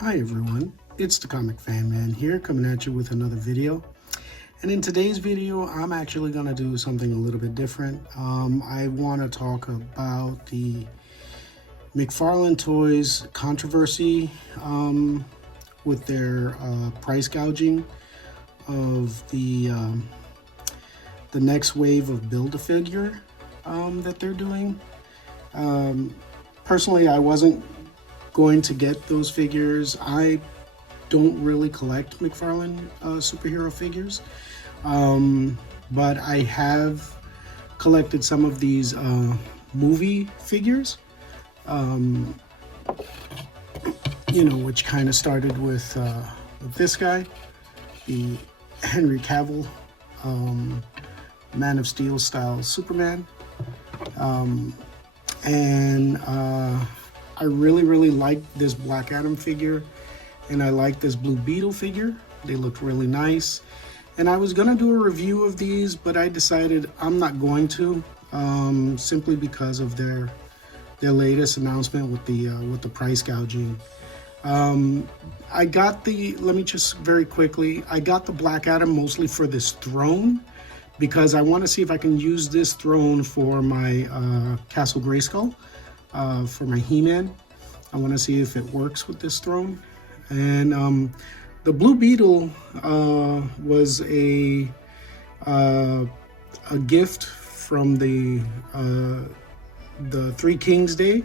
Hi everyone, it's the Comic Fan Man here, coming at you with another video. And in today's video, I'm actually going to do something a little bit different. I want to talk about the McFarlane Toys controversy with their price gouging of the next wave of Build-A-Figure that they're doing. Personally, I wasn't going to get those figures. I don't really collect McFarlane superhero figures, but I have collected some of these movie figures, which kind of started with this guy, the Henry Cavill Man of Steel style Superman, I really like this Black Adam figure, and I like this Blue Beetle figure. They look really nice. And I was gonna do a review of these, but I decided I'm not going to, simply because of their latest announcement with the price gouging. I got let me just very quickly, I got the Black Adam mostly for this throne, because I want to see if I can use this throne for my Castle Grayskull. For my He-Man. I want to see if it works with this throne. And the Blue Beetle was a gift from the Three Kings Day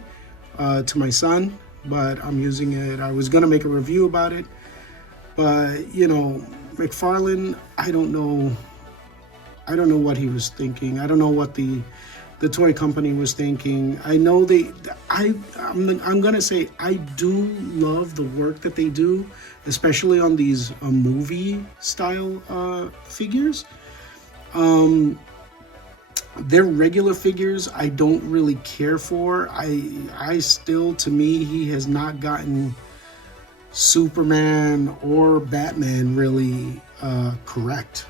to my son, but I'm using it. I was gonna make a review about it, but McFarlane, I don't know what he was thinking. I don't know what the toy company was thinking. I know I'm gonna say I do love the work that they do, especially on these movie style figures. Their regular figures I don't really care for. I still, to me, he has not gotten Superman or Batman really correct.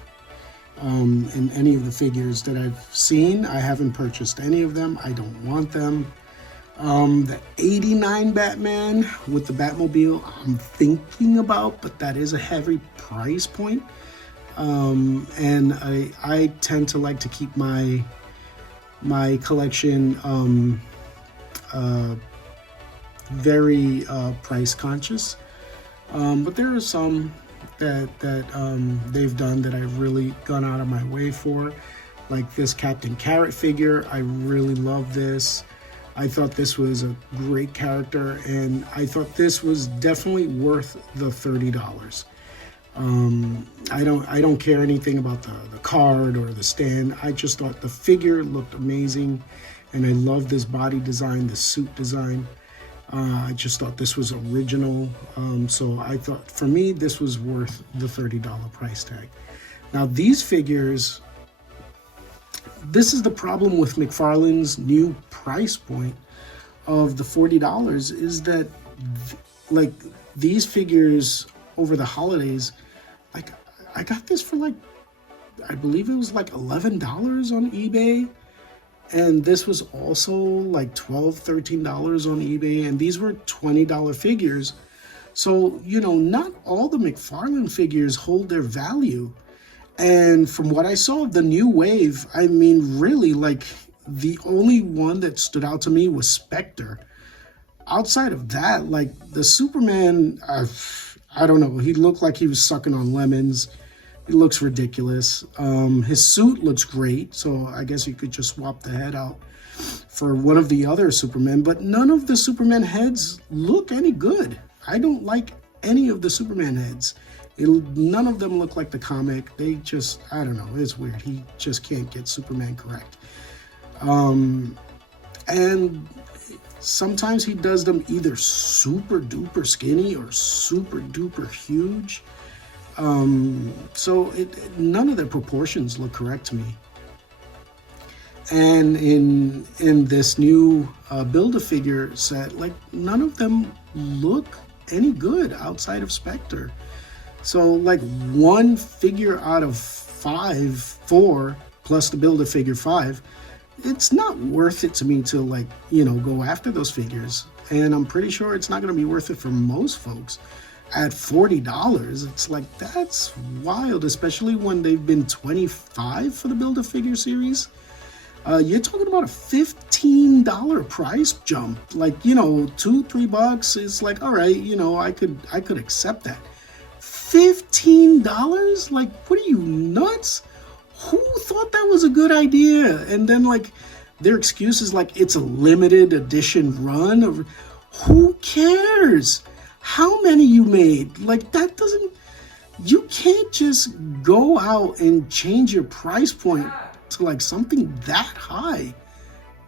In any of the figures that I've seen. I haven't purchased any of them. I don't want them. The 89 Batman with the Batmobile, I'm thinking about, but that is a heavy price point. And I tend to like to keep my collection very price conscious. But there are some that they've done that I've really gone out of my way for, like this Captain Carrot figure. I really love this. I thought this was a great character, and I thought this was definitely worth the $30. I don't care anything about the card or the stand. I just thought the figure looked amazing, and I love this body design, the suit design. I just thought this was original, so I thought for me this was worth the $30 price tag. Now these figures, this is the problem with McFarlane's new price point of the $40, is that like these figures over the holidays, like I got this for like, I believe it was like $11 on eBay. And this was also like $12, $13 on eBay, and these were $20 figures. So, not all the McFarlane figures hold their value. And from what I saw of the new wave, I mean, really, like, the only one that stood out to me was Spectre. Outside of that, like, the Superman, I don't know, he looked like he was sucking on lemons. It looks ridiculous. His suit looks great, so I guess you could just swap the head out for one of the other Supermen, but none of the Superman heads look any good. I don't like any of the Superman heads. None of them look like the comic. They just, I don't know, it's weird. He just can't get Superman correct. And sometimes he does them either super duper skinny or super duper huge. So none of their proportions look correct to me. And in this new Build-A-Figure set, like none of them look any good outside of Spectre. So like one figure out of four plus the Build-A-Figure 5, it's not worth it to me to, like, go after those figures. and I'm pretty sure it's not going to be worth it for most folks at $40. It's like, that's wild, especially when they've been $25 for the Build-A-Figure series. You're talking about a $15 price jump. Like, you know, $2-3 is like, all right, you know, I could accept that. $15? Like, what are you, nuts? Who thought that was a good idea? And then, like, their excuse is like, it's a limited edition run. Who cares how many you made? Like, that doesn't, you can't just go out and change your price point to like something that high.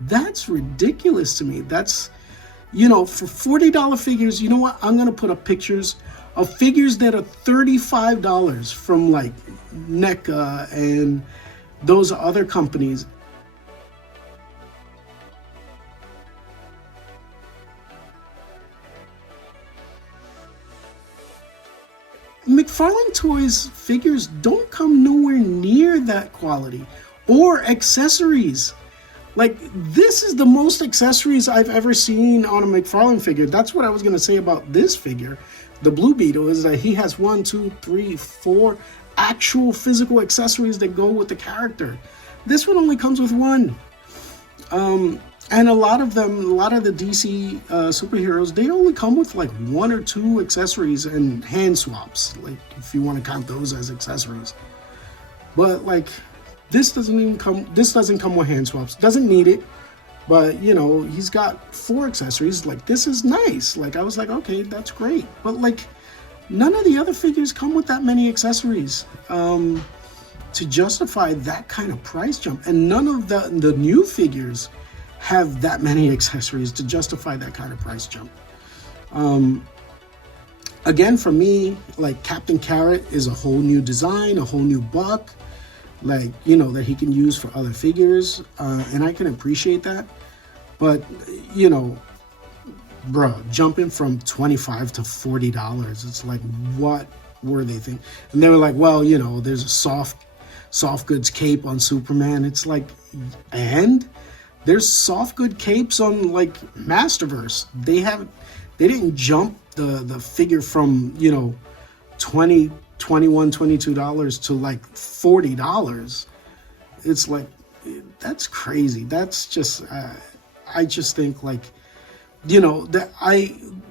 That's ridiculous to me. That's, you know, for $40 figures, you know what? I'm going to put up pictures of figures that are $35 from like NECA and those other companies. McFarlane Toys figures don't come nowhere near that quality, or accessories. Like, this is the most accessories I've ever seen on a McFarlane figure. That's what I was going to say about this figure. The Blue Beetle is that he has 1, 2, 3, 4 actual physical accessories that go with the character. This one only comes with one. And a lot of the DC superheroes, they only come with like 1 or 2 accessories and hand swaps, like if you want to count those as accessories. But like, this doesn't come with hand swaps. Doesn't need it. But, you know, he's got 4 accessories. Like, this is nice. Like, I was like, okay, that's great. But like, none of the other figures come with that many accessories to justify that kind of price jump. And none of the new figures have that many accessories to justify that kind of price jump. Again, for me, like, Captain Carrot is a whole new design, a whole new buck, like, you know, that he can use for other figures, and I can appreciate that. But, you know, bro, jumping from $25 to $40, it's like, what were they thinking? And they were like, well, you know, there's a soft goods cape on Superman. It's like, and there's soft good capes on like Masterverse. They didn't jump the figure from, you know, $20, $21, $22 to like $40. It's like, that's crazy. That's just, I just think, like, you know, the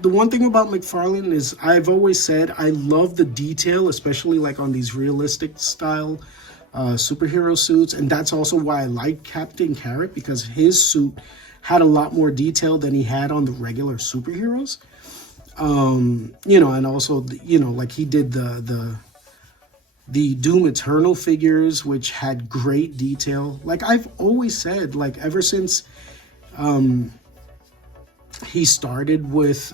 one thing about McFarlane is, I've always said I love the detail, especially like on these realistic style superhero suits, and that's also why I like Captain Carrot, because his suit had a lot more detail than he had on the regular superheroes. You know, and also, you know, like he did the Doom Eternal figures, which had great detail. Like, I've always said, like, ever since he started with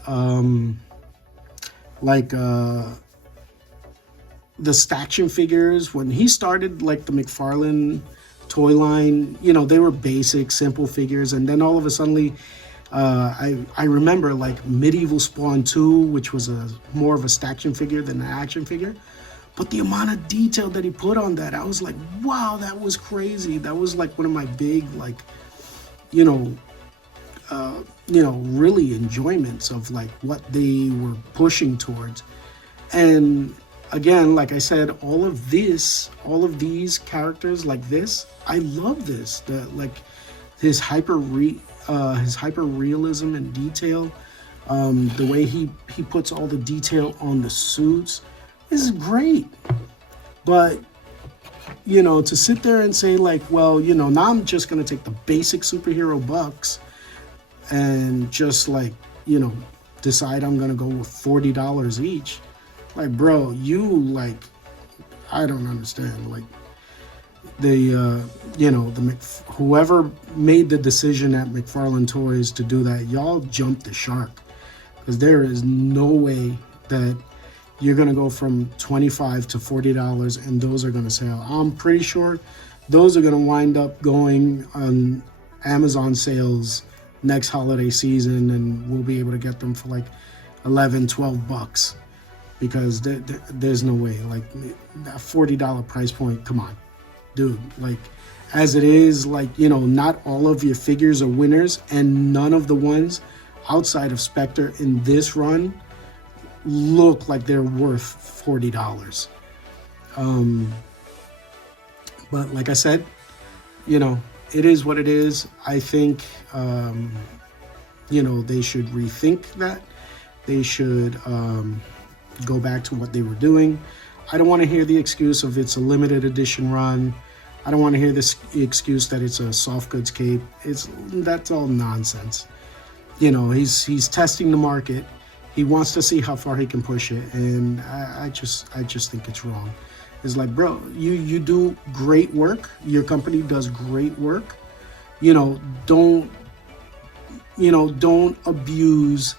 the Staction figures, when he started like the McFarlane toy line, you know, they were basic, simple figures, and then all of a sudden, I remember like Medieval Spawn 2, which was more of a Staction figure than an action figure, but the amount of detail that he put on that, I was like, wow, that was crazy. That was like one of my big, like, you know, really enjoyments of like what they were pushing towards. And again, like I said, all of these characters like this, I love this. Like his hyper realism and detail, the way he puts all the detail on the suits is great. But, you know, to sit there and say like, well, you know, now I'm just gonna take the basic superhero bucks and just like, you know, decide I'm gonna go with $40 each. Like, bro, you, like, I don't understand. Like, you know, whoever made the decision at McFarlane Toys to do that, y'all jumped the shark, because there is no way that you're gonna go from $25 to $40 and those are gonna sell. I'm pretty sure those are gonna wind up going on Amazon sales next holiday season, and we'll be able to get them for like $11-12, because there's no way, like, that $40 price point, come on, dude. Like, as it is, like, you know, not all of your figures are winners, and none of the ones outside of Spectre in this run look like they're worth $40. But like I said, you know, it is what it is. I think, you know, they should rethink that. They should go back to what they were doing. I don't want to hear the excuse of it's a limited edition run. I don't want to hear this excuse that it's a soft goods cape. That's all nonsense. You know, he's testing the market. He wants to see how far he can push it, and I just think it's wrong. It's like, bro, you do great work. Your company does great work. You know, don't abuse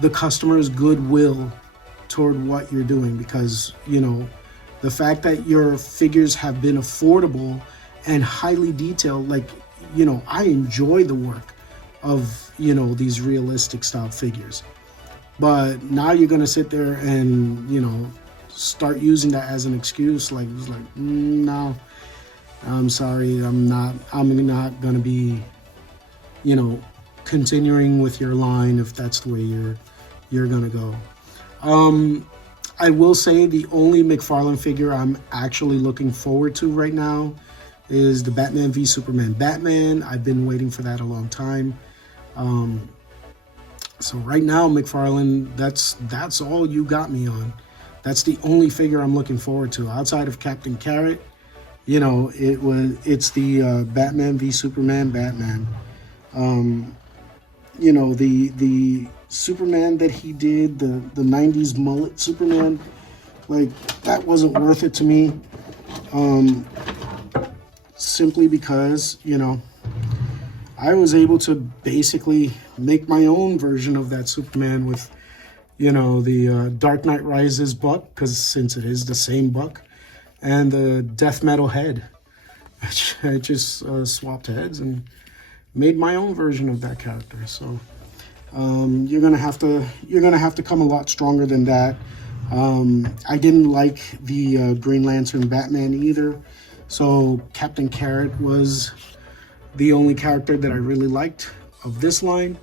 the customer's goodwill toward what you're doing, because, you know, the fact that your figures have been affordable and highly detailed, like, you know, I enjoy the work of, you know, these realistic style figures. But now you're going to sit there and, you know, start using that as an excuse. Like, it's like, no, I'm sorry. I'm not going to be, you know, continuing with your line if that's the way you're going to go. I will say the only McFarlane figure I'm actually looking forward to right now is the Batman v Superman Batman. I've been waiting for that a long time. So right now, McFarlane, that's all you got me on. That's the only figure I'm looking forward to outside of Captain Carrot. You know, it's the Batman v Superman Batman. You know, the Superman that he did, the 90s mullet Superman, like, that wasn't worth it to me. Simply because, you know, I was able to basically make my own version of that Superman with, you know, the Dark Knight Rises buck, because since it is the same buck, and the death metal head. I just swapped heads and made my own version of that character. So you're gonna have to come a lot stronger than that. I didn't like the Green Lantern Batman either, so Captain Carrot was the only character that I really liked of this line.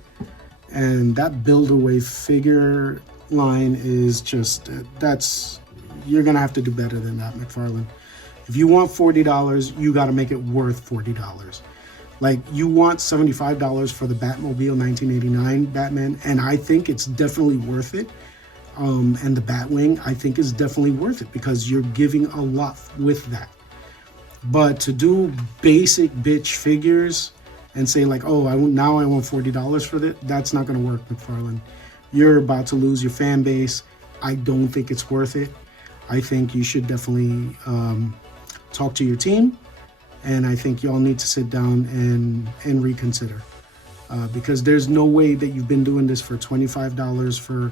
And that Build-A-Way figure line is just, you're gonna have to do better than that, McFarlane. If you want $40, you gotta make it worth $40. Like, you want $75 for the Batmobile 1989 Batman, and I think it's definitely worth it. And the Batwing, I think, is definitely worth it because you're giving a lot with that. But to do basic bitch figures and say like, oh, now I want $40 for that, that's not going to work, McFarlane. You're about to lose your fan base. I don't think it's worth it. I think you should definitely talk to your team, and I think y'all need to sit down and reconsider, because there's no way that you've been doing this for $25 for,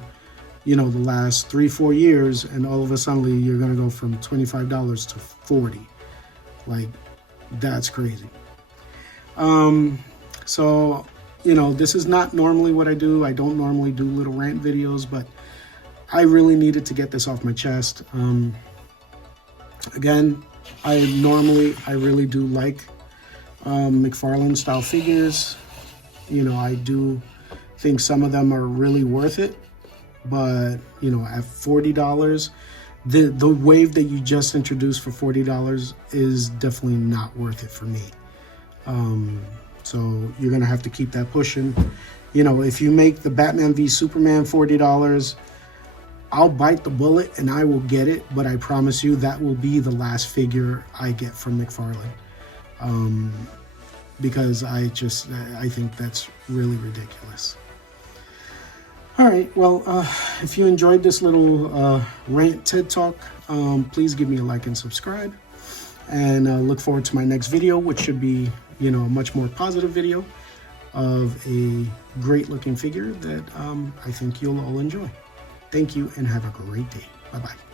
you know, the last 3-4 years, and all of a sudden you're going to go from $25 to $40. Like, that's crazy. So, you know, this is not normally what I do. I don't normally do little rant videos, but I really needed to get this off my chest. Again, I really do like McFarlane style figures. You know, I do think some of them are really worth it, but, you know, at $40, the wave that you just introduced for $40 is definitely not worth it for me. So you're gonna have to keep that pushing. You know, if you make the Batman v Superman $40, I'll bite the bullet and I will get it, but I promise you that will be the last figure I get from McFarlane. Because I think that's really ridiculous. All right, well, if you enjoyed this little rant TED Talk, please give me a like and subscribe. And look forward to my next video, which should be, you know, a much more positive video of a great looking figure that I think you'll all enjoy. Thank you and have a great day. Bye-bye.